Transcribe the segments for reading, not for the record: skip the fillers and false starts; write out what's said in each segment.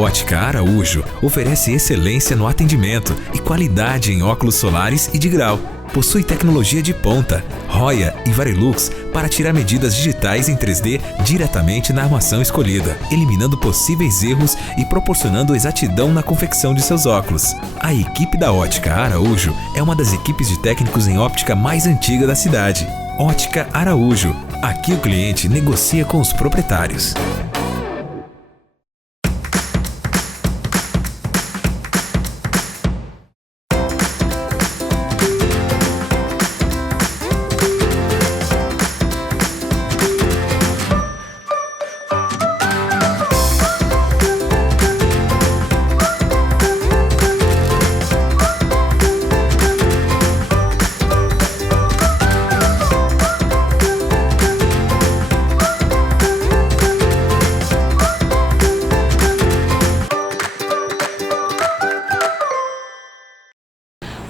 Ótica Araújo oferece excelência no atendimento e qualidade em óculos solares e de grau. Possui tecnologia de ponta, Roya e Varilux para tirar medidas digitais em 3D diretamente na armação escolhida, eliminando possíveis erros e proporcionando exatidão na confecção de seus óculos. A equipe da Ótica Araújo é uma das equipes de técnicos em óptica mais antiga da cidade. Ótica Araújo. Aqui o cliente negocia com os proprietários.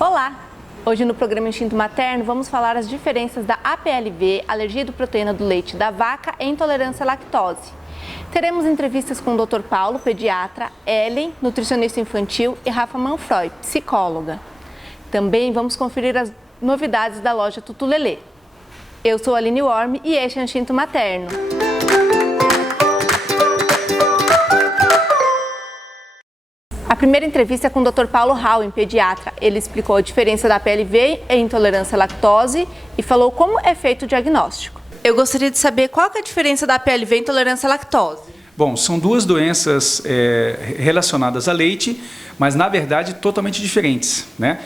Olá! Hoje no programa Instinto Materno vamos falar as diferenças da APLV, alergia do proteína do leite da vaca e intolerância à lactose. Teremos entrevistas com o Dr. Paulo, pediatra, Ellen, nutricionista infantil e Rafa Manfroy, psicóloga. Também vamos conferir as novidades da loja Tutulelê. Eu sou a Aline Worm e este é o Instinto Materno. A primeira entrevista é com o Dr. Paulo Howen, pediatra. Ele explicou a diferença da APLV e intolerância à lactose e falou como é feito o diagnóstico. Eu gostaria de saber qual que é a diferença da APLV e intolerância à lactose. Bom, são duas doenças relacionadas a leite, mas na verdade totalmente diferentes, né?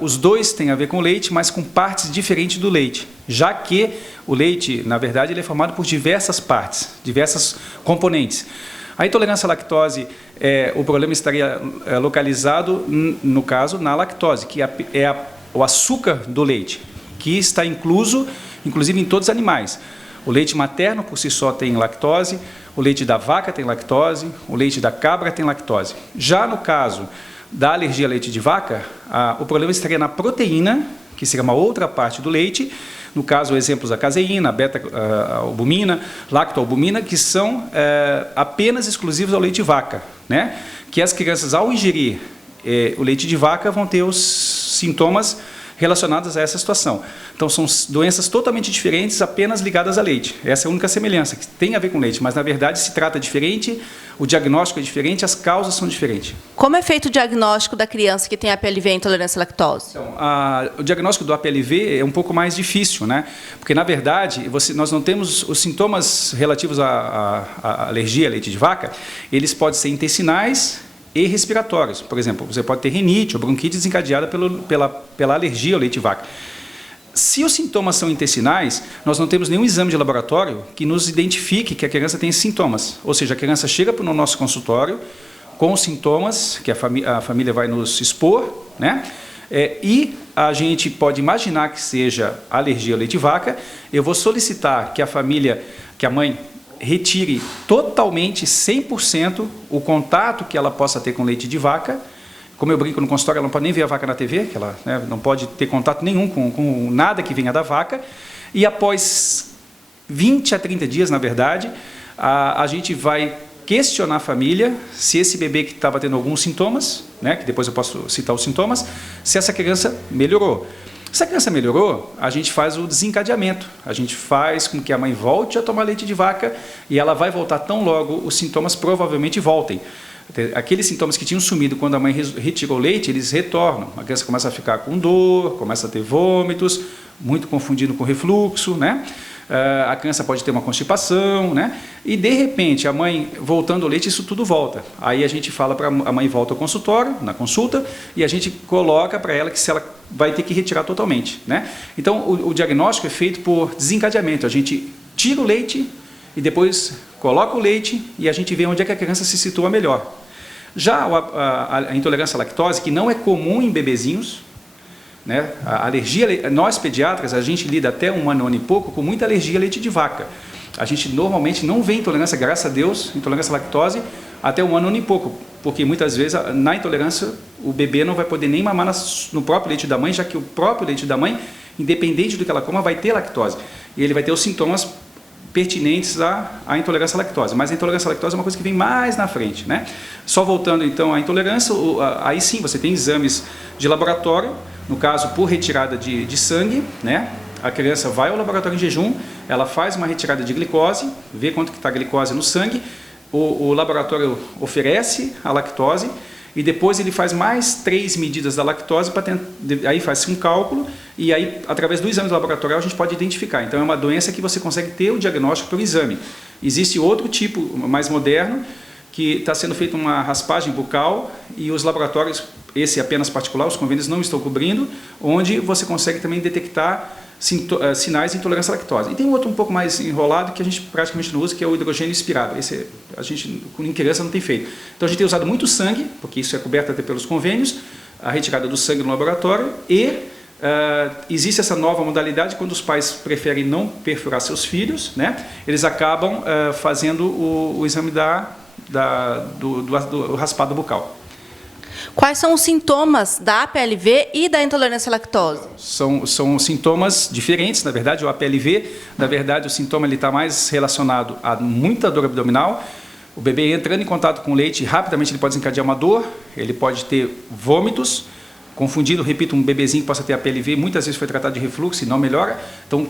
Os dois têm a ver com leite, mas com partes diferentes do leite, já que o leite, na verdade, ele é formado por diversas partes, diversas componentes. A intolerância à lactose, o problema estaria localizado, no caso, na lactose, que é o açúcar do leite, que está inclusive em todos os animais. O leite materno, por si só, tem lactose, o leite da vaca tem lactose, o leite da cabra tem lactose. Já no caso da alergia a leite de vaca, o problema estaria na proteína, que seria uma outra parte do leite, no caso, exemplos da caseína, beta-albumina, lactoalbumina, que são apenas exclusivos ao leite de vaca, né? Que as crianças, ao ingerir o leite de vaca, vão ter os sintomas relacionados a essa situação. Então, são doenças totalmente diferentes, apenas ligadas a leite. Essa é a única semelhança, que tem a ver com leite, mas, na verdade, se trata diferente, o diagnóstico é diferente, as causas são diferentes. Como é feito o diagnóstico da criança que tem APLV e intolerância à lactose? Então, o diagnóstico do APLV é um pouco mais difícil, né? Porque, na verdade, nós não temos os sintomas relativos à alergia a leite de vaca, eles podem ser intestinais e respiratórios. Por exemplo, você pode ter rinite ou bronquite desencadeada pela alergia ao leite de vaca. Se os sintomas são intestinais, nós não temos nenhum exame de laboratório que nos identifique que a criança tem esses sintomas. Ou seja, a criança chega para o nosso consultório com os sintomas que a família vai nos expor, né? E a gente pode imaginar que seja alergia ao leite de vaca. Eu vou solicitar que a mãe retire totalmente, 100%, o contato que ela possa ter com leite de vaca. Como eu brinco no consultório, ela não pode nem ver a vaca na TV, que ela, né, não pode ter contato nenhum com nada que venha da vaca. E após 20 a 30 dias, na verdade, a gente vai questionar a família se esse bebê que estava tendo alguns sintomas, né, que depois eu posso citar os sintomas, se essa criança melhorou. Se a criança melhorou, a gente faz o desencadeamento, a gente faz com que a mãe volte a tomar leite de vaca e ela vai voltar tão logo, os sintomas provavelmente voltem. Aqueles sintomas que tinham sumido quando a mãe retirou o leite, eles retornam. A criança começa a ficar com dor, começa a ter vômitos, muito confundido com refluxo, né? A criança pode ter uma constipação, né? E de repente, a mãe voltando ao leite, isso tudo volta. Aí a gente fala para a mãe volta ao consultório, na consulta, e a gente coloca para ela que se ela vai ter que retirar totalmente, né? Então, o diagnóstico é feito por desencadeamento. A gente tira o leite e depois coloca o leite e a gente vê onde é que a criança se situa melhor. Já a intolerância à lactose, que não é comum em bebezinhos, né? A alergia, nós pediatras, a gente lida até um ano e pouco com muita alergia a leite de vaca. A gente normalmente não vê intolerância, graças a Deus, intolerância à lactose até um ano e pouco, porque muitas vezes na intolerância o bebê não vai poder nem mamar no próprio leite da mãe, já que o próprio leite da mãe, independente do que ela coma, vai ter lactose. E ele vai ter os sintomas pertinentes à intolerância à lactose, mas a intolerância à lactose é uma coisa que vem mais na frente, né? Só voltando então à intolerância, aí sim você tem exames de laboratório, no caso por retirada de sangue, né? A criança vai ao laboratório em jejum, ela faz uma retirada de glicose, vê quanto que está a glicose no sangue, o laboratório oferece a lactose e depois ele faz mais 3 medidas da lactose, aí faz um cálculo e aí através do exame laboratorial a gente pode identificar. Então é uma doença que você consegue ter o diagnóstico pelo exame. Existe outro tipo mais moderno, que está sendo feita uma raspagem bucal e os laboratórios, esse é apenas particular, os convênios não estão cobrindo, onde você consegue também detectar sinais de intolerância à lactose. E tem um outro um pouco mais enrolado que a gente praticamente não usa, que é o hidrogênio inspirado. Esse a gente, em criança, não tem feito. Então a gente tem usado muito sangue, porque isso é coberto até pelos convênios, a retirada do sangue no laboratório e existe essa nova modalidade quando os pais preferem não perfurar seus filhos, né? Eles acabam fazendo o exame do raspado bucal. Quais são os sintomas da APLV e da intolerância à lactose? São sintomas diferentes, na verdade. O APLV, na verdade, o sintoma está mais relacionado a muita dor abdominal. O bebê entrando em contato com o leite, rapidamente ele pode desencadear uma dor, ele pode ter vômitos, confundido, repito, um bebezinho que possa ter APLV, muitas vezes foi tratado de refluxo e não melhora. Então,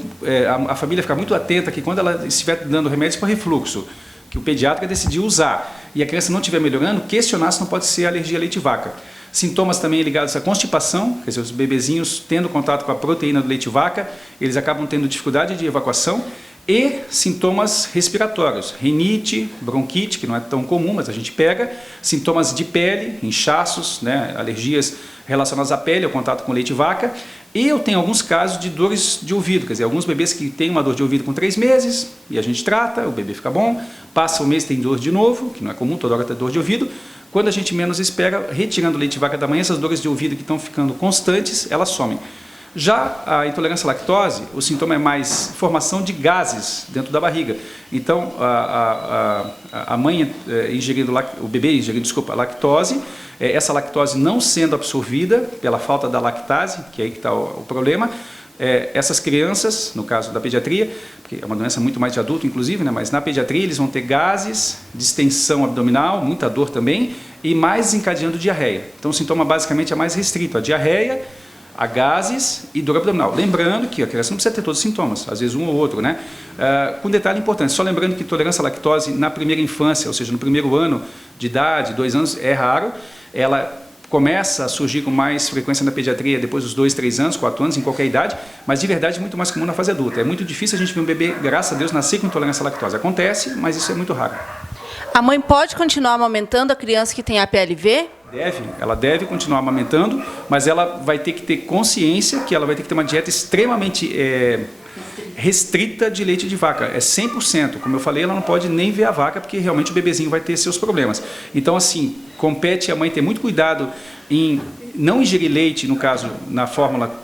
a família fica muito atenta que quando ela estiver dando remédios para refluxo, que o pediatra decidiu usar, e a criança não estiver melhorando, questionar se não pode ser alergia a leite de vaca. Sintomas também ligados à constipação, quer dizer, os bebezinhos tendo contato com a proteína do leite de vaca, eles acabam tendo dificuldade de evacuação, e sintomas respiratórios, rinite, bronquite, que não é tão comum, mas a gente pega, sintomas de pele, inchaços, né, alergias relacionadas à pele, ao contato com leite de vaca, e eu tenho alguns casos de dores de ouvido, quer dizer, alguns bebês que têm uma dor de ouvido com 3 meses, e a gente trata, o bebê fica bom, passa um mês tem dor de novo, que não é comum, toda hora tem dor de ouvido, quando a gente menos espera, retirando o leite de vaca da manhã, essas dores de ouvido que estão ficando constantes, elas somem. Já a intolerância à lactose, o sintoma é mais formação de gases dentro da barriga. Então, a mãe ingerindo, o bebê ingerindo, lactose, essa lactose não sendo absorvida pela falta da lactase, que é aí que está o problema, essas crianças, no caso da pediatria, porque é uma doença muito mais de adulto, inclusive, né, mas na pediatria eles vão ter gases, distensão abdominal, muita dor também, e mais desencadeando diarreia. Então, o sintoma basicamente é mais restrito, a diarreia, a gases e dor abdominal. Lembrando que a criança não precisa ter todos os sintomas, às vezes um ou outro, né? Com um detalhe importante, só lembrando que intolerância à lactose na primeira infância, ou seja, no primeiro ano de idade, 2 anos, é raro. Ela começa a surgir com mais frequência na pediatria depois dos 2, 3 anos, 4 anos, em qualquer idade, mas de verdade é muito mais comum na fase adulta. É muito difícil a gente ver um bebê, graças a Deus, nascer com intolerância à lactose. Acontece, mas isso é muito raro. A mãe pode continuar amamentando a criança que tem APLV? Ela deve continuar amamentando, mas ela vai ter que ter consciência que ela vai ter que ter uma dieta extremamente restrita de leite de vaca, é 100%. Como eu falei, ela não pode nem ver a vaca, porque realmente o bebezinho vai ter seus problemas. Então, assim, compete a mãe ter muito cuidado em não ingerir leite, no caso, na fórmula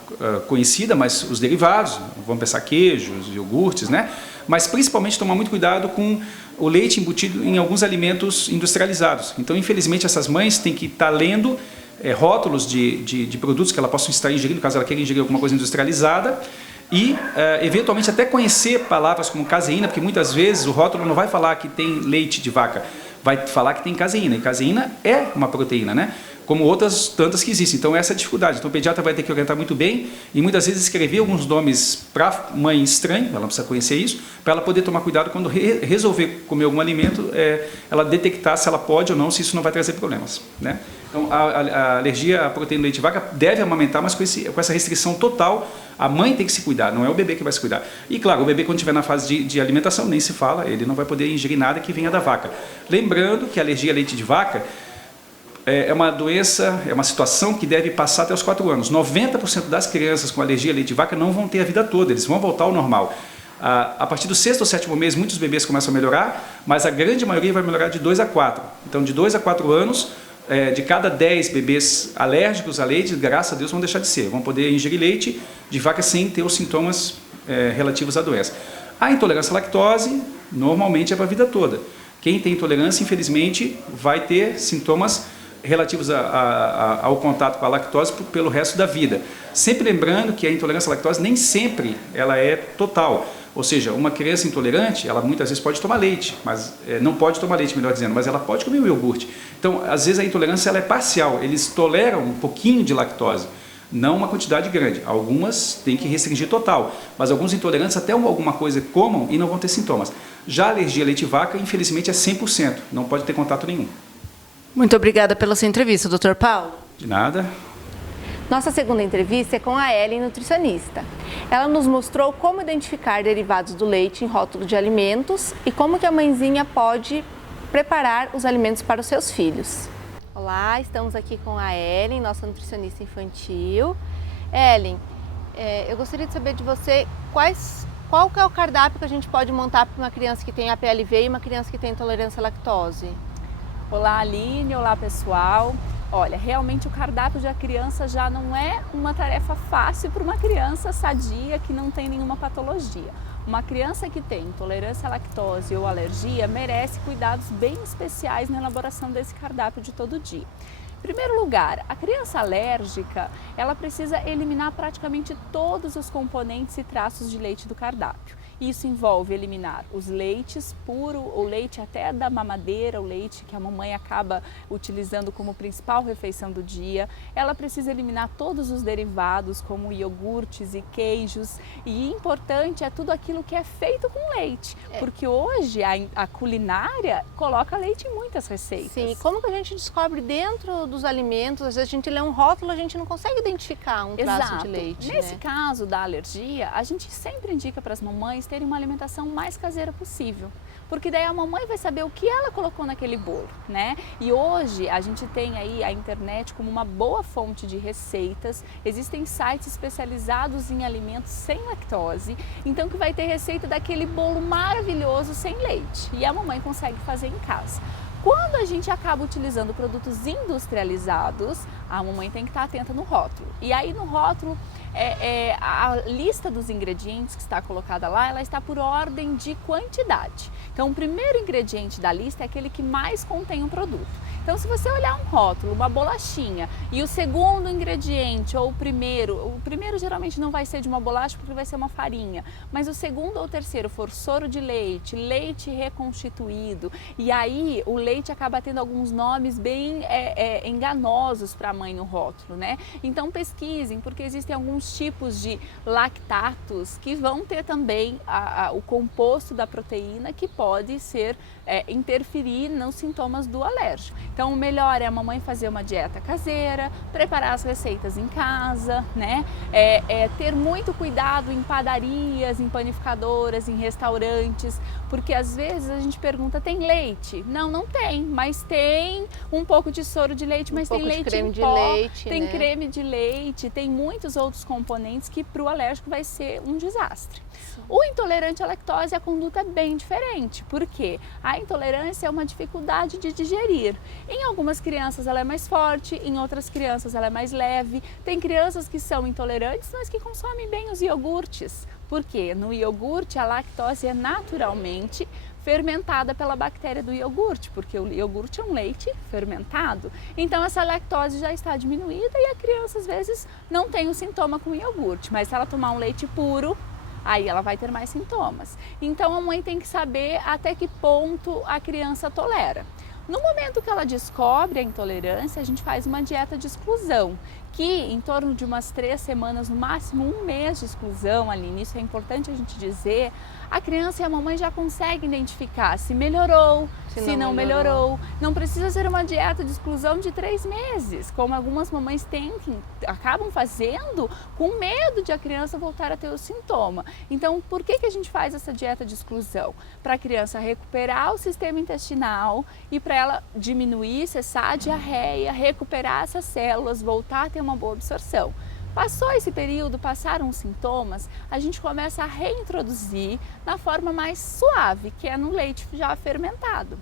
conhecida, mas os derivados, vamos pensar queijos, iogurtes, né? Mas principalmente tomar muito cuidado com o leite embutido em alguns alimentos industrializados. Então, infelizmente, essas mães têm que estar lendo rótulos de produtos que ela possa estar ingerindo, caso ela queira ingerir alguma coisa industrializada, e, eventualmente, até conhecer palavras como caseína, porque muitas vezes o rótulo não vai falar que tem leite de vaca, vai falar que tem caseína, e caseína é uma proteína, né? Como outras tantas que existem. Então, essa é a dificuldade. Então, o pediatra vai ter que orientar muito bem e muitas vezes escrever alguns nomes para mãe estranha, ela não precisa conhecer isso, para ela poder tomar cuidado quando resolver comer algum alimento, ela detectar se ela pode ou não, se isso não vai trazer problemas, né? Então, a alergia à proteína do leite de vaca deve amamentar, mas com essa restrição total, a mãe tem que se cuidar, não é o bebê que vai se cuidar. E, claro, o bebê, quando estiver na fase de alimentação, nem se fala, ele não vai poder ingerir nada que venha da vaca. Lembrando que a alergia a leite de vaca é uma doença, é uma situação que deve passar até os 4 anos. 90% das crianças com alergia a leite de vaca não vão ter a vida toda, eles vão voltar ao normal. A partir do 6º ou 7º mês, muitos bebês começam a melhorar, mas a grande maioria vai melhorar de 2 a 4. Então, de 2 a 4 anos, de cada 10 bebês alérgicos a leite, graças a Deus, vão deixar de ser. Vão poder ingerir leite de vaca sem ter os sintomas relativos à doença. A intolerância à lactose, normalmente, é para a vida toda. Quem tem intolerância, infelizmente, vai ter sintomas relativos ao contato com a lactose pelo resto da vida. Sempre lembrando que a intolerância à lactose nem sempre ela é total. Ou seja, uma criança intolerante, ela muitas vezes pode tomar leite, mas não pode tomar leite, melhor dizendo, mas ela pode comer o iogurte. Então, às vezes a intolerância ela é parcial, eles toleram um pouquinho de lactose, não uma quantidade grande. Algumas têm que restringir total, mas alguns intolerantes até alguma coisa comam e não vão ter sintomas. Já a alergia a leite de vaca, infelizmente, é 100%, não pode ter contato nenhum. Muito obrigada pela sua entrevista, Dr. Paulo. De nada. Nossa segunda entrevista é com a Ellen, nutricionista. Ela nos mostrou como identificar derivados do leite em rótulo de alimentos e como que a mãezinha pode preparar os alimentos para os seus filhos. Olá, estamos aqui com a Ellen, nossa nutricionista infantil. Ellen, eu gostaria de saber de você qual que é o cardápio que a gente pode montar para uma criança que tem APLV e uma criança que tem intolerância à lactose? Olá, Aline, olá pessoal. Olha, realmente o cardápio da criança já não é uma tarefa fácil para uma criança sadia que não tem nenhuma patologia. Uma criança que tem intolerância à lactose ou alergia merece cuidados bem especiais na elaboração desse cardápio de todo dia. Em primeiro lugar, a criança alérgica, ela precisa eliminar praticamente todos os componentes e traços de leite do cardápio. Isso envolve eliminar os leites puro, o leite até da mamadeira, o leite que a mamãe acaba utilizando como principal refeição do dia. Ela precisa eliminar todos os derivados, como iogurtes e queijos. E importante é tudo aquilo que é feito com leite, porque hoje a culinária coloca leite em muitas receitas. Sim, como que a gente descobre dentro dos alimentos? Às vezes a gente lê um rótulo, a gente não consegue identificar um traço de leite. Nesse caso da alergia, a gente sempre indica para as mamães terem uma alimentação mais caseira possível, porque daí a mamãe vai saber o que ela colocou naquele bolo, né? E hoje a gente tem aí a internet como uma boa fonte de receitas, existem sites especializados em alimentos sem lactose, então que vai ter receita daquele bolo maravilhoso sem leite, e a mamãe consegue fazer em casa. Quando a gente acaba utilizando produtos industrializados, a mamãe tem que estar atenta no rótulo. E aí no rótulo, a lista dos ingredientes que está colocada lá, ela está por ordem de quantidade. Então o primeiro ingrediente da lista é aquele que mais contém o produto. Então se você olhar um rótulo, uma bolachinha, e o segundo ingrediente, ou o primeiro geralmente não vai ser de uma bolacha porque vai ser uma farinha, mas o segundo ou terceiro for soro de leite, leite reconstituído, e aí o leite acaba tendo alguns nomes bem enganosos para a mãe no rótulo, né? Então pesquisem, porque existem alguns tipos de lactatos que vão ter também o composto da proteína que pode interferir nos sintomas do alérgico. Então o melhor é a mamãe fazer uma dieta caseira, preparar as receitas em casa, né? Ter muito cuidado em padarias, em panificadoras, em restaurantes, porque às vezes a gente pergunta, tem leite? Não tem, mas tem um pouco de soro de leite, mas tem leite em pó, tem creme de leite, tem muitos outros componentes que para o alérgico vai ser um desastre. Sim. O intolerante à lactose, a conduta é bem diferente, porque a intolerância é uma dificuldade de digerir. Em algumas crianças ela é mais forte, em outras crianças ela é mais leve. Tem crianças que são intolerantes, mas que consomem bem os iogurtes, porque no iogurte a lactose é naturalmente fermentada pela bactéria do iogurte, porque o iogurte é um leite fermentado. Então essa lactose já está diminuída e a criança às vezes não tem o sintoma com o iogurte, mas se ela tomar um leite puro, aí ela vai ter mais sintomas. Então a mãe tem que saber até que ponto a criança tolera. No momento que ela descobre a intolerância, a gente faz uma dieta de exclusão, que em torno de umas 3 semanas, no máximo 1 mês de exclusão, Aline, isso é importante a gente dizer, a criança e a mamãe já conseguem identificar se melhorou, se não melhorou. Não precisa ser uma dieta de exclusão de 3 meses, como algumas mamães acabam fazendo com medo de a criança voltar a ter o sintoma. Então, por que a gente faz essa dieta de exclusão? Para a criança recuperar o sistema intestinal e para ela diminuir, cessar a diarreia, recuperar essas células, voltar a ter uma boa absorção. Passou esse período, passaram os sintomas, a gente começa a reintroduzir na forma mais suave, que é no leite já fermentado.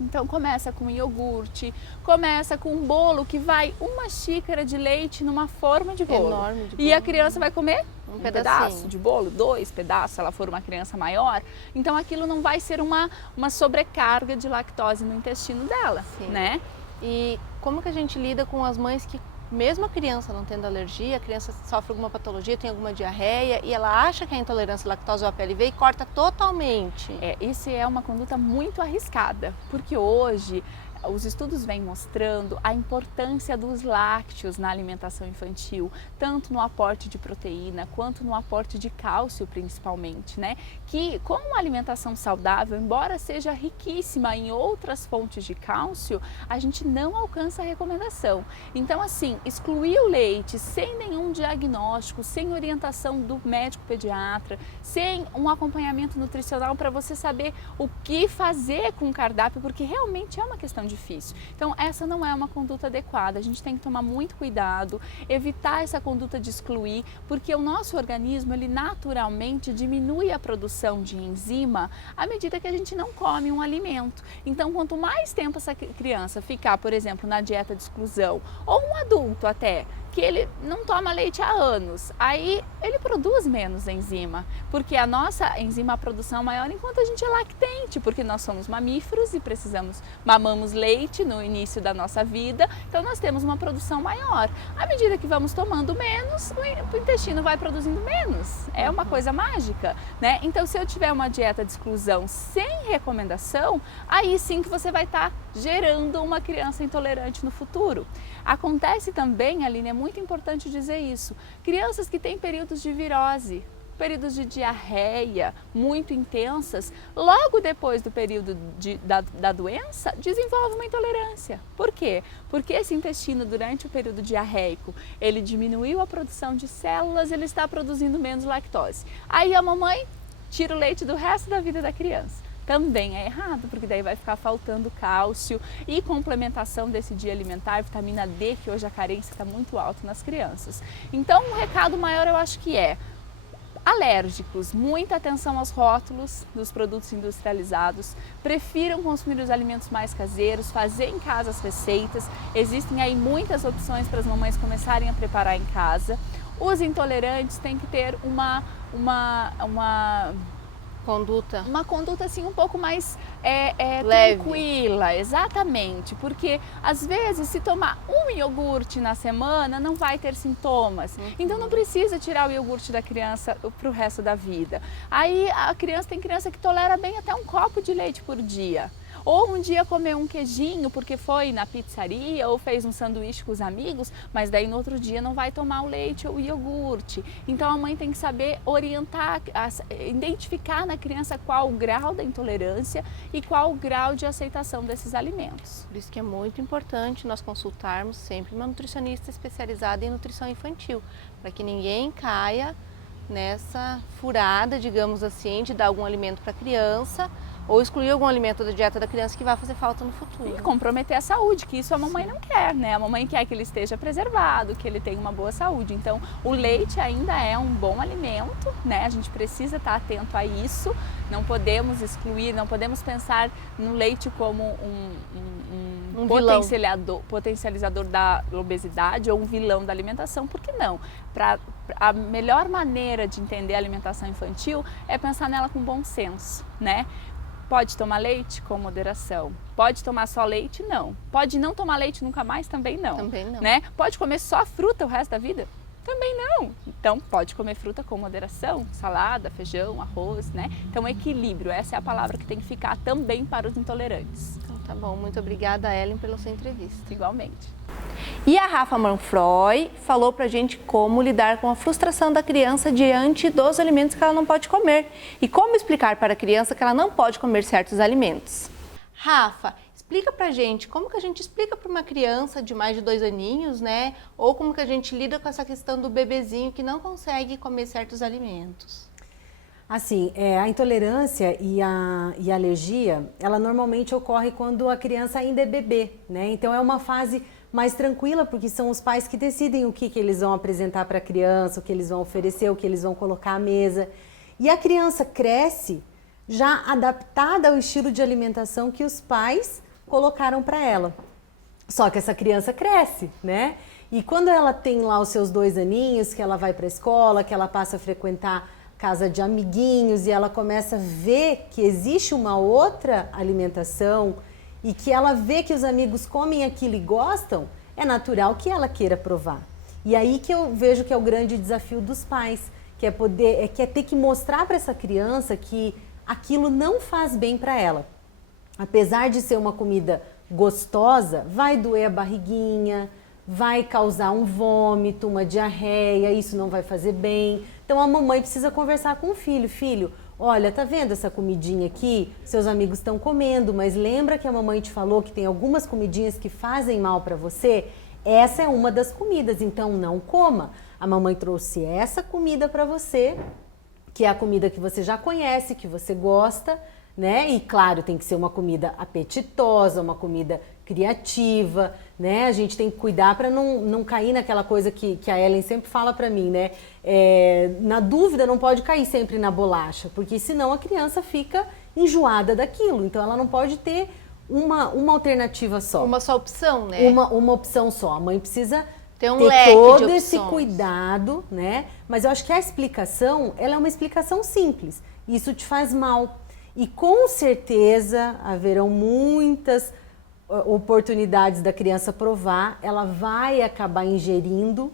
Então começa com iogurte, começa com um bolo que vai 1 xícara de leite numa forma de bolo. Enorme de bolo. E a criança vai comer um pedacinho pedaço de bolo, 2 pedaços, se ela for uma criança maior. Então aquilo não vai ser uma sobrecarga de lactose no intestino dela, Sim. né? E como que a gente lida com as mães que Mesmo a criança não tendo alergia, a criança sofre alguma patologia, tem alguma diarreia e ela acha que é intolerância à lactose ou APLV e corta totalmente. Isso é uma conduta muito arriscada, porque hoje os estudos vêm mostrando a importância dos lácteos na alimentação infantil, tanto no aporte de proteína quanto no aporte de cálcio principalmente, né? Que com uma alimentação saudável, embora seja riquíssima em outras fontes de cálcio, a gente não alcança a recomendação. Então assim, excluir o leite sem nenhum diagnóstico, sem orientação do médico pediatra, sem um acompanhamento nutricional para você saber o que fazer com o cardápio, porque realmente é uma questão difícil. Então essa não é uma conduta adequada, a gente tem que tomar muito cuidado, evitar essa conduta de excluir, porque o nosso organismo ele naturalmente diminui a produção de enzima à medida que a gente não come um alimento. Então quanto mais tempo essa criança ficar, por exemplo, na dieta de exclusão, ou um adulto até, que ele não toma leite há anos, aí ele produz menos enzima, porque a nossa enzima, a produção é maior enquanto a gente é lactente, porque nós somos mamíferos e mamamos leite no início da nossa vida, então nós temos uma produção maior. À medida que vamos tomando menos, o intestino vai produzindo menos, é uma coisa mágica, né? Então se eu tiver uma dieta de exclusão sem recomendação, aí sim que você vai estar gerando uma criança intolerante no futuro. Acontece também, Aline, é muito importante dizer isso, crianças que têm períodos de virose, períodos de diarreia muito intensas, logo depois do período da doença, desenvolve uma intolerância. Por quê? Porque esse intestino, durante o período diarreico, ele diminuiu a produção de células, ele está produzindo menos lactose. Aí a mamãe tira o leite do resto da vida da criança. Também é errado, porque daí vai ficar faltando cálcio e complementação desse dia alimentar, vitamina D, que hoje a carência está muito alta nas crianças. Então, um recado maior eu acho que é alérgicos, muita atenção aos rótulos dos produtos industrializados, prefiram consumir os alimentos mais caseiros, fazer em casa as receitas, existem aí muitas opções para as mamães começarem a preparar em casa. Os intolerantes têm que ter uma conduta assim um pouco mais leve, tranquila, exatamente, porque às vezes se tomar um iogurte na semana não vai ter sintomas, então não precisa tirar o iogurte da criança para o resto da vida. Aí tem criança que tolera bem até um copo de leite por dia. Ou um dia comer um queijinho porque foi na pizzaria ou fez um sanduíche com os amigos, mas daí no outro dia não vai tomar o leite ou o iogurte. Então a mãe tem que saber orientar, identificar na criança qual o grau da intolerância e qual o grau de aceitação desses alimentos. Por isso que é muito importante nós consultarmos sempre uma nutricionista especializada em nutrição infantil, para que ninguém caia nessa furada, digamos assim, de dar algum alimento para a criança ou excluir algum alimento da dieta da criança que vai fazer falta no futuro. E comprometer a saúde, que isso a mamãe não quer, né? A mamãe quer que ele esteja preservado, que ele tenha uma boa saúde. Então, o leite ainda é um bom alimento, né? A gente precisa estar atento a isso, não podemos excluir, não podemos pensar no leite como um potencializador da obesidade ou um vilão da alimentação, porque não? A melhor maneira de entender a alimentação infantil é pensar nela com bom senso, né? Pode tomar leite com moderação. Pode tomar só leite? Não. Pode não tomar leite nunca mais? Também não. Também não. Né? Pode comer só fruta o resto da vida? Também não. Então, pode comer fruta com moderação, salada, feijão, arroz, né? Então, equilíbrio, essa é a palavra que tem que ficar também para os intolerantes. Então, tá bom. Muito obrigada, Ellen, pela sua entrevista. Igualmente. E a Rafa Manfroy falou pra gente como lidar com a frustração da criança diante dos alimentos que ela não pode comer e como explicar para a criança que ela não pode comer certos alimentos. Rafa, explica pra gente como que a gente explica para uma criança de mais de 2 aninhos, né? Ou como que a gente lida com essa questão do bebezinho que não consegue comer certos alimentos. Assim, a intolerância e a alergia, ela normalmente ocorre quando a criança ainda é bebê, né? Então é uma fase mais tranquila, porque são os pais que decidem o que eles vão apresentar para a criança, o que eles vão oferecer, o que eles vão colocar à mesa. E a criança cresce já adaptada ao estilo de alimentação que os pais colocaram para ela. Só que essa criança cresce, né? E quando ela tem lá os seus 2 aninhos, que ela vai para a escola, que ela passa a frequentar casa de amiguinhos e ela começa a ver que existe uma outra alimentação e que ela vê que os amigos comem aquilo e gostam, é natural que ela queira provar. E aí que eu vejo que é o grande desafio dos pais, que é ter que mostrar para essa criança que aquilo não faz bem para ela. Apesar de ser uma comida gostosa, vai doer a barriguinha, vai causar um vômito, uma diarreia, isso não vai fazer bem. Então a mamãe precisa conversar com o filho. Filho, olha, tá vendo essa comidinha aqui? Seus amigos estão comendo, mas lembra que a mamãe te falou que tem algumas comidinhas que fazem mal para você? Essa é uma das comidas, então não coma. A mamãe trouxe essa comida para você, que é a comida que você já conhece, que você gosta, né? E claro, tem que ser uma comida apetitosa, uma comida criativa, né? A gente tem que cuidar para não cair naquela coisa que a Ellen sempre fala para mim, né? Na dúvida, não pode cair sempre na bolacha, porque senão a criança fica enjoada daquilo. Então ela não pode ter uma alternativa só. Uma só opção, né? Uma opção só. A mãe precisa ter um ter leque todo de esse opções. cuidado, né? Mas eu acho que a explicação, ela é uma explicação simples. Isso te faz mal. E com certeza haverão muitas oportunidades da criança provar, ela vai acabar ingerindo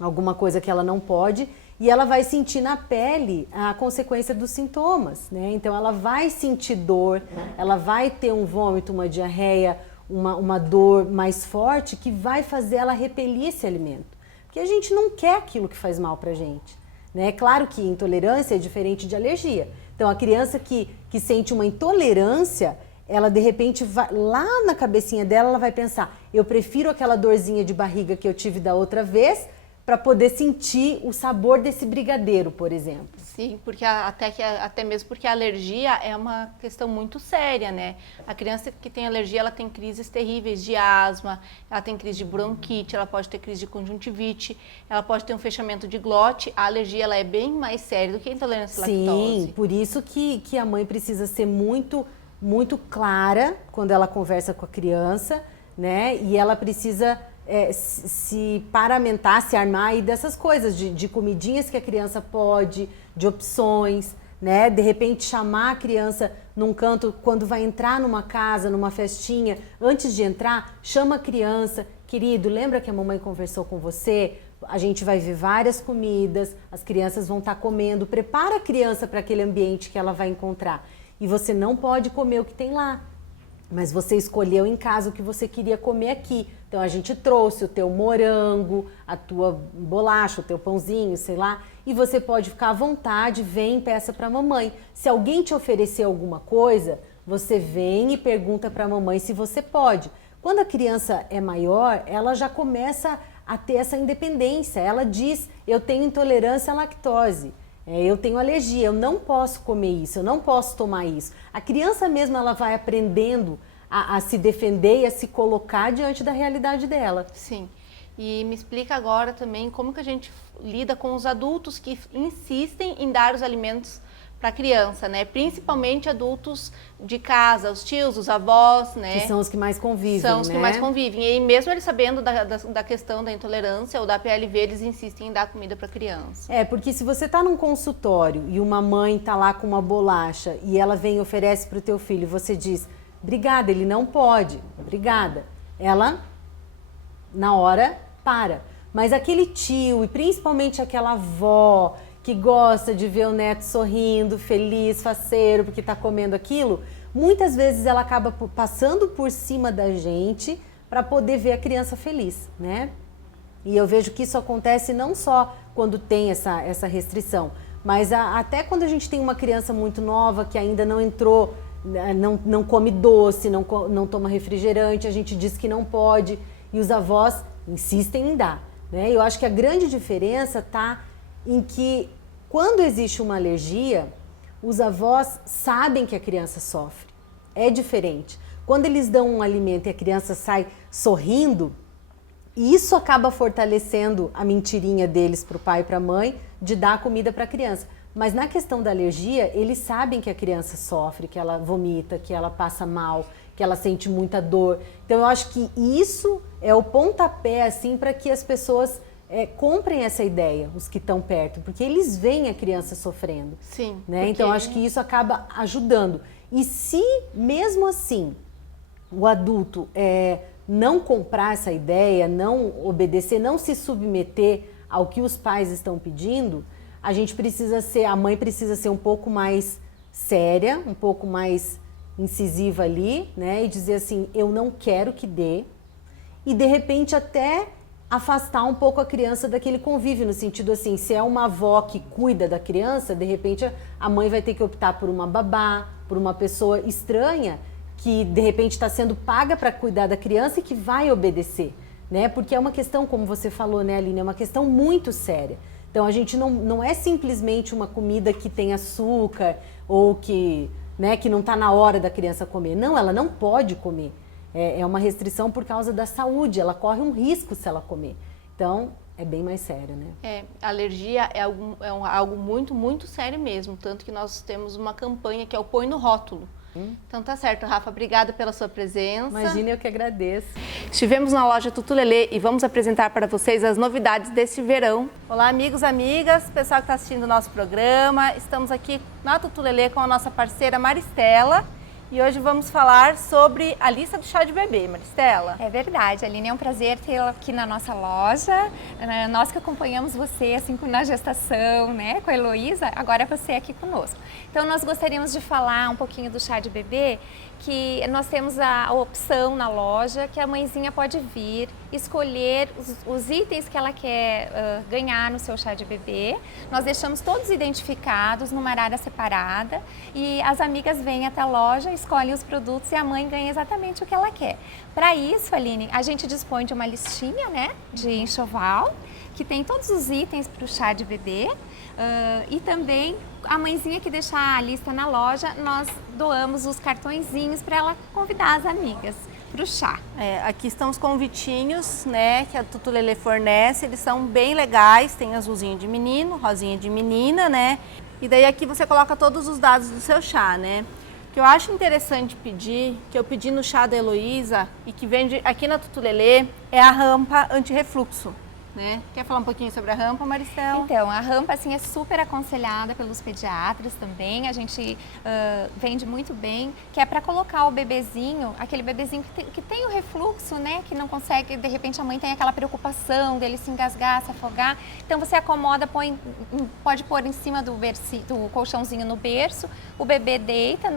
alguma coisa que ela não pode e ela vai sentir na pele a consequência dos sintomas, né? Então ela vai sentir dor, ela vai ter um vômito, uma diarreia, uma dor mais forte que vai fazer ela repelir esse alimento. Porque a gente não quer aquilo que faz mal pra gente, né? É claro que intolerância é diferente de alergia. Então a criança que sente uma intolerância, ela de repente vai, lá na cabecinha dela, ela vai pensar, eu prefiro aquela dorzinha de barriga que eu tive da outra vez para poder sentir o sabor desse brigadeiro, por exemplo. Sim, porque até mesmo porque a alergia é uma questão muito séria, né? A criança que tem alergia, ela tem crises terríveis de asma, ela tem crise de bronquite, ela pode ter crise de conjuntivite, ela pode ter um fechamento de glote. A alergia, ela é bem mais séria do que a intolerância à lactose. Sim, por isso que a mãe precisa ser muito clara quando ela conversa com a criança, né? E ela precisa se paramentar, se armar aí dessas coisas, de comidinhas que a criança pode, de opções, né? De repente chamar a criança num canto, quando vai entrar numa casa, numa festinha, antes de entrar, chama a criança, querido, lembra que a mamãe conversou com você? A gente vai ver várias comidas, as crianças vão estar comendo, prepara a criança para aquele ambiente que ela vai encontrar. E você não pode comer o que tem lá, mas você escolheu em casa o que você queria comer aqui. Então a gente trouxe o teu morango, a tua bolacha, o teu pãozinho, sei lá, e você pode ficar à vontade, vem e peça para a mamãe. Se alguém te oferecer alguma coisa, você vem e pergunta para a mamãe se você pode. Quando a criança é maior, ela já começa a ter essa independência. Ela diz, eu tenho intolerância à lactose. Eu tenho alergia, eu não posso comer isso, eu não posso tomar isso. A criança mesmo, ela vai aprendendo a se defender e a se colocar diante da realidade dela. Sim. E me explica agora também como que a gente lida com os adultos que insistem em dar os alimentos para a criança, né? Principalmente adultos de casa, os tios, os avós, né? Que são os que mais convivem, São os né? que mais convivem. E aí, mesmo eles sabendo da questão da intolerância ou da PLV, eles insistem em dar comida para a criança. Porque se você tá num consultório e uma mãe tá lá com uma bolacha e ela vem e oferece para o teu filho, você diz, obrigada, ele não pode, obrigada. Ela, na hora, para. Mas aquele tio e principalmente aquela avó que gosta de ver o neto sorrindo, feliz, faceiro, porque está comendo aquilo, muitas vezes ela acaba passando por cima da gente para poder ver a criança feliz, né? E eu vejo que isso acontece não só quando tem essa restrição, mas até quando a gente tem uma criança muito nova que ainda não entrou, não come doce, não toma refrigerante, a gente diz que não pode e os avós insistem em dar, né? Eu acho que a grande diferença está em que quando existe uma alergia, os avós sabem que a criança sofre. É diferente. Quando eles dão um alimento e a criança sai sorrindo, isso acaba fortalecendo a mentirinha deles para o pai e para a mãe de dar a comida para a criança. Mas na questão da alergia, eles sabem que a criança sofre, que ela vomita, que ela passa mal, que ela sente muita dor. Então eu acho que isso é o pontapé assim para que as pessoas comprem essa ideia, os que estão perto, porque eles veem a criança sofrendo. Sim. Né? Porque... Então acho que isso acaba ajudando. E se mesmo assim o adulto não comprar essa ideia, não obedecer, não se submeter ao que os pais estão pedindo, a mãe precisa ser um pouco mais séria, um pouco mais incisiva ali, né? E dizer assim, eu não quero que dê. E de repente até afastar um pouco a criança daquele convívio, no sentido assim, se é uma avó que cuida da criança, de repente a mãe vai ter que optar por uma babá, por uma pessoa estranha, que de repente está sendo paga para cuidar da criança e que vai obedecer, né? Porque é uma questão, como você falou, né, Aline, é uma questão muito séria. Então a gente não é simplesmente uma comida que tem açúcar ou que não está na hora da criança comer. Não, ela não pode comer. É uma restrição por causa da saúde, ela corre um risco se ela comer. Então, é bem mais sério, né? Alergia é algo muito, muito sério mesmo. Tanto que nós temos uma campanha que é o Põe no Rótulo. Então tá certo, Rafa, obrigada pela sua presença. Imagina, eu que agradeço. Estivemos na loja Tutulelê e vamos apresentar para vocês as novidades deste verão. Olá, amigos, amigas, pessoal que está assistindo o nosso programa. Estamos aqui na Tutulelê com a nossa parceira Maristela. E hoje vamos falar sobre a lista do chá de bebê, Maristela. É verdade, Aline, é um prazer tê-la aqui na nossa loja. Nós que acompanhamos você assim na gestação, né, com a Heloísa, agora é você aqui conosco. Então nós gostaríamos de falar um pouquinho do chá de bebê, que nós temos a opção na loja que a mãezinha pode vir, escolher os itens que ela quer ganhar no seu chá de bebê. Nós deixamos todos identificados numa área separada e as amigas vêm até a loja, escolhem os produtos e a mãe ganha exatamente o que ela quer. Para isso, Aline, a gente dispõe de uma listinha, né, de enxoval, que tem todos os itens para o chá de bebê. E também a mãezinha que deixar a lista na loja, nós doamos os cartõezinhos para ela convidar as amigas para o chá. Aqui estão os convitinhos, né, que a Tutulelê fornece, eles são bem legais, tem azulzinho de menino, rosinha de menina, né, e daí aqui você coloca todos os dados do seu chá, né. O que eu acho interessante pedir, que eu pedi no chá da Heloísa e que vende aqui na Tutulelê, é a rampa anti-refluxo. Né? Quer falar um pouquinho sobre a rampa, Maristela? Então, a rampa assim, é super aconselhada pelos pediatras também, a gente vende muito bem, que é para colocar o bebezinho, aquele bebezinho que tem o refluxo, né? Que não consegue, de repente a mãe tem aquela preocupação dele se engasgar, se afogar, então você acomoda, pode pôr em cima do colchãozinho no berço, o bebê deita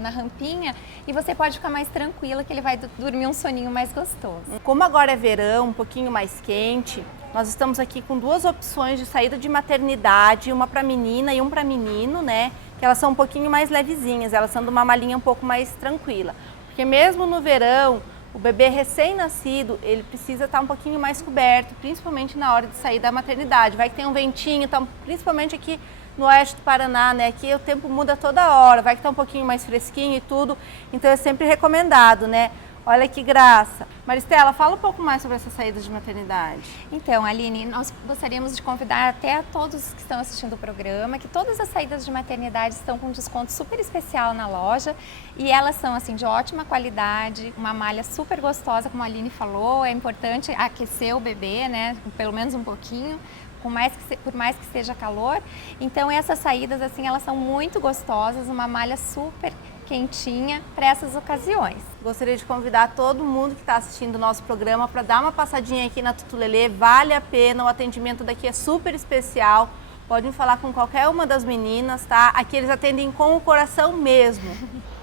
na rampinha e você pode ficar mais tranquila que ele vai dormir um soninho mais gostoso. Como agora é verão, um pouquinho mais quente, nós estamos aqui com duas opções de saída de maternidade, uma para menina e um para menino, né? Que elas são um pouquinho mais levezinhas, elas são de uma malinha um pouco mais tranquila. Porque mesmo no verão, o bebê recém-nascido, ele precisa estar um pouquinho mais coberto, principalmente na hora de sair da maternidade. Vai que tem um ventinho, então, principalmente aqui no oeste do Paraná, né? Aqui o tempo muda toda hora, vai que está um pouquinho mais fresquinho e tudo, então é sempre recomendado, né? Olha que graça. Maristela, fala um pouco mais sobre essa saída de maternidade. Então, Aline, nós gostaríamos de convidar até a todos que estão assistindo o programa, que todas as saídas de maternidade estão com desconto super especial na loja e elas são assim de ótima qualidade, uma malha super gostosa, como a Aline falou, é importante aquecer o bebê, né, pelo menos um pouquinho. Por mais que esteja calor, então essas saídas assim elas são muito gostosas, uma malha super quentinha para essas ocasiões. Gostaria de convidar todo mundo que está assistindo o nosso programa para dar uma passadinha aqui na Tutulelê, vale a pena, o atendimento daqui é super especial, podem falar com qualquer uma das meninas, tá? Aqui eles atendem com o coração mesmo.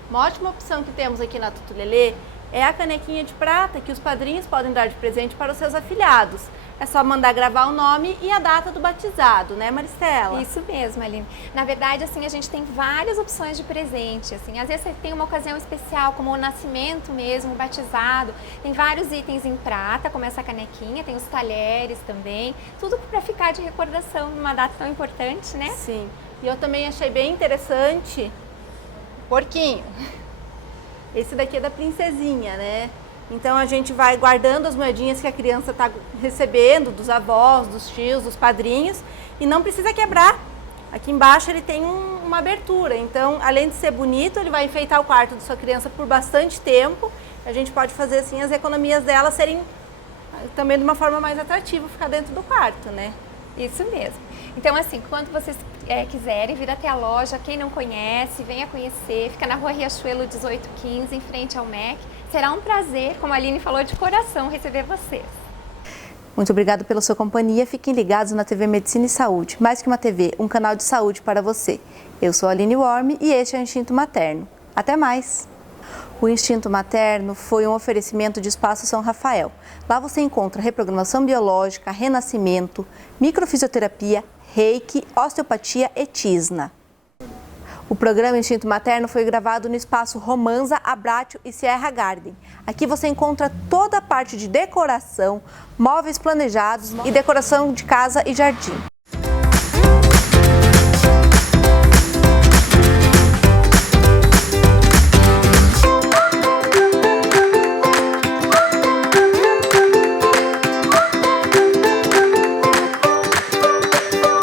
Uma ótima opção que temos aqui na Tutulelê é a canequinha de prata que os padrinhos podem dar de presente para os seus afilhados. É só mandar gravar o nome e a data do batizado, né, Maristela? Isso mesmo, Aline. Na verdade, assim, a gente tem várias opções de presente, assim. Às vezes você tem uma ocasião especial, como o nascimento mesmo, o batizado. Tem vários itens em prata, como essa canequinha, tem os talheres também. Tudo para ficar de recordação numa data tão importante, né? Sim. E eu também achei bem interessante o porquinho. Esse daqui é da princesinha, né? Então a gente vai guardando as moedinhas que a criança está recebendo dos avós, dos tios, dos padrinhos e não precisa quebrar. Aqui embaixo ele tem uma abertura, então além de ser bonito, ele vai enfeitar o quarto da sua criança por bastante tempo. A gente pode fazer assim as economias dela serem também de uma forma mais atrativa, ficar dentro do quarto, né? Isso mesmo. Então, assim, quando vocês quiserem vir até a loja, quem não conhece, venha conhecer. Fica na Rua Riachuelo 1815, em frente ao MEC. Será um prazer, como a Aline falou, de coração, receber vocês. Muito obrigada pela sua companhia. Fiquem ligados na TV Medicina e Saúde. Mais que uma TV, um canal de saúde para você. Eu sou a Aline Worm e este é o Instinto Materno. Até mais! O Instinto Materno foi um oferecimento de Espaço São Rafael. Lá você encontra reprogramação biológica, renascimento, microfisioterapia, reiki, osteopatia e tisna. O programa Instinto Materno foi gravado no espaço Romanza, Abratio e Sierra Garden. Aqui você encontra toda a parte de decoração, móveis planejados e decoração de casa e jardim.